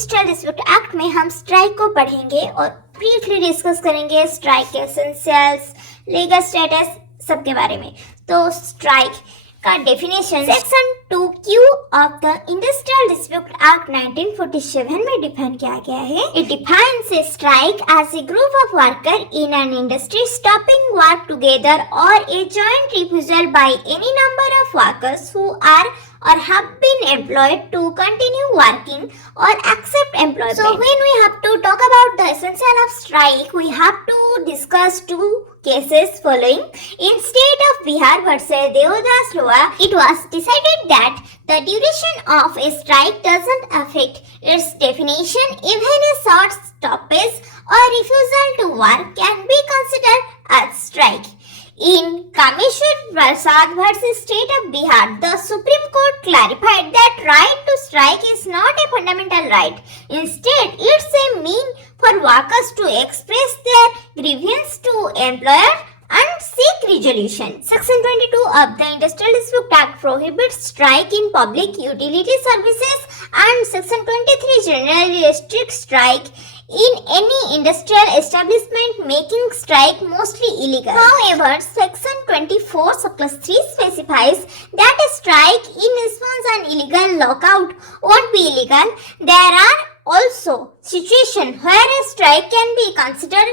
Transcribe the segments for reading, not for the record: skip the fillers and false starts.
Industrial dispute act में हम strike को पढ़ेंगे और ब्रीफली डिस्कस करेंगे स्ट्राइक के एसेंशियल्स, लीगल स्टेटस सबके बारे में। तो स्ट्राइक का definition section 2Q of the industrial dispute act 1947 में डिफाइन किया गया है। It defines a strike as a group of worker in an industry stopping work together और a joint refusal by any number of workers who are or have been employed to continue working or accept employment. So when we have to talk about the essential of strike, we have to discuss two cases following. In state of Bihar versus Deodas Loa, it was decided that the duration of a strike doesn't affect its definition. Even a short stoppage or refusal to work can be considered as strike. In Kameshwar Prasad versus State of Bihar, the Supreme Court clarified that right to strike is not a fundamental right. Instead, it's a mean for workers to express their grievance to employer and seek resolution. Section 22 of the Industrial Dispute Act prohibits strike in public utility services, and Section 23 generally restricts strike in any industrial establishment, making strike mostly illegal. However, Section 24 subclass 3 specifies that a strike in response an illegal lockout won't be illegal. There are also situations where a strike can be considered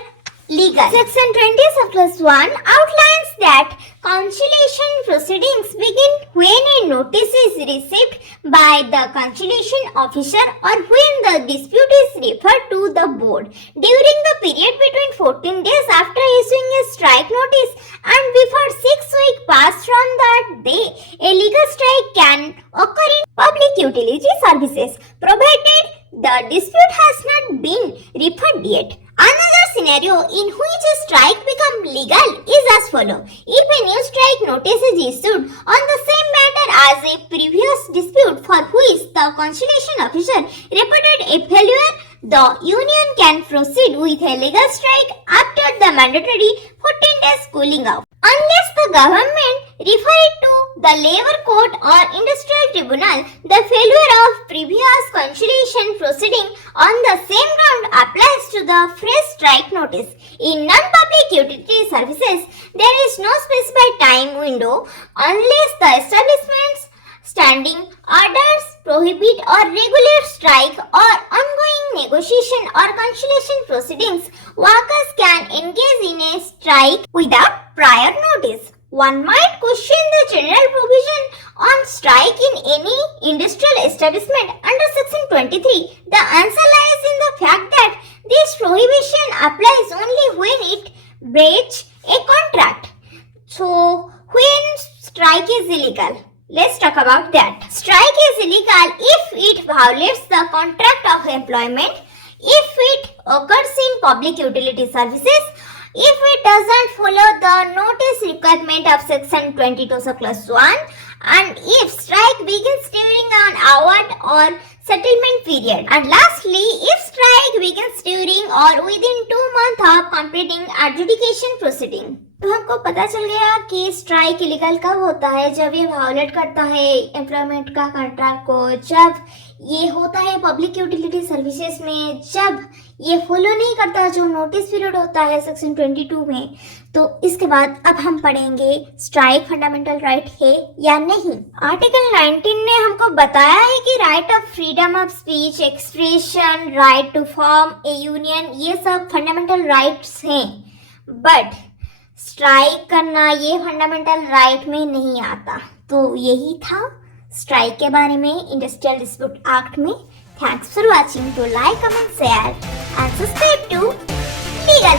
legal. Section 20 subclass 1 outlines that conciliation proceedings begin when a notice is received by the conciliation officer or when the dispute is referred to the board during the period between 14 days after issuing a strike notice and before 6 weeks pass from that day. A legal strike can occur in public utility services provided the dispute has not been referred yet. Another scenario in which a strike becomes legal is as follows. If a new strike notice is issued on the same matter as a previous dispute for which the conciliation officer reported a failure, the union can proceed with a legal strike after the mandatory 14 days cooling off. Unless the government refer it to the labor court or industrial tribunal, the failure of previous conciliation proceeding on the same ground applies to the fresh strike notice. In non-public utility services, there is no specified time window unless the establishment's standing orders prohibit or regulate strike or ongoing negotiation or conciliation proceedings. Workers can engage in a strike without prior notice. One might question the general provision on strike in any industrial establishment under Section 23. The answer lies in the fact that this prohibition applies only when it breaches a contract. So, when strike is illegal? Let's talk about that. Strike is illegal if it violates the contract of employment, if it occurs in public utility services, if it doesn't follow the notice requirement of Section 22 subclass 1, and if strike begins during an award or settlement period. And lastly, if strike begins during or within 2 months of completing adjudication proceeding. तो हमको पता चल गया कि strike illegal कब होता है, जब ये वायोलेट करता है एम्प्लॉयमेंट का कॉन्ट्रैक्ट को, जब ये होता है पब्लिक यूटिलिटी सर्विसेज में, जब ये फॉलो नहीं करता जो नोटिस पीरियड होता है सेक्शन 22 में। तो इसके बाद अब हम पढ़ेंगे स्ट्राइक फंडामेंटल राइट है या नहीं। आर्टिकल 19 ने हमको बताया है कि right of freedom of speech, expression, right to form a union, ये सब फंडामेंटल राइट्स हैं, बट स्ट्राइक करना ये फंडामेंटल राइट में नहीं आता। तो यही था स्ट्राइक के बारे में इंडस्ट्रियल डिस्प्यूट एक्ट में। Thanks for watching. To like, comment, share and subscribe to legal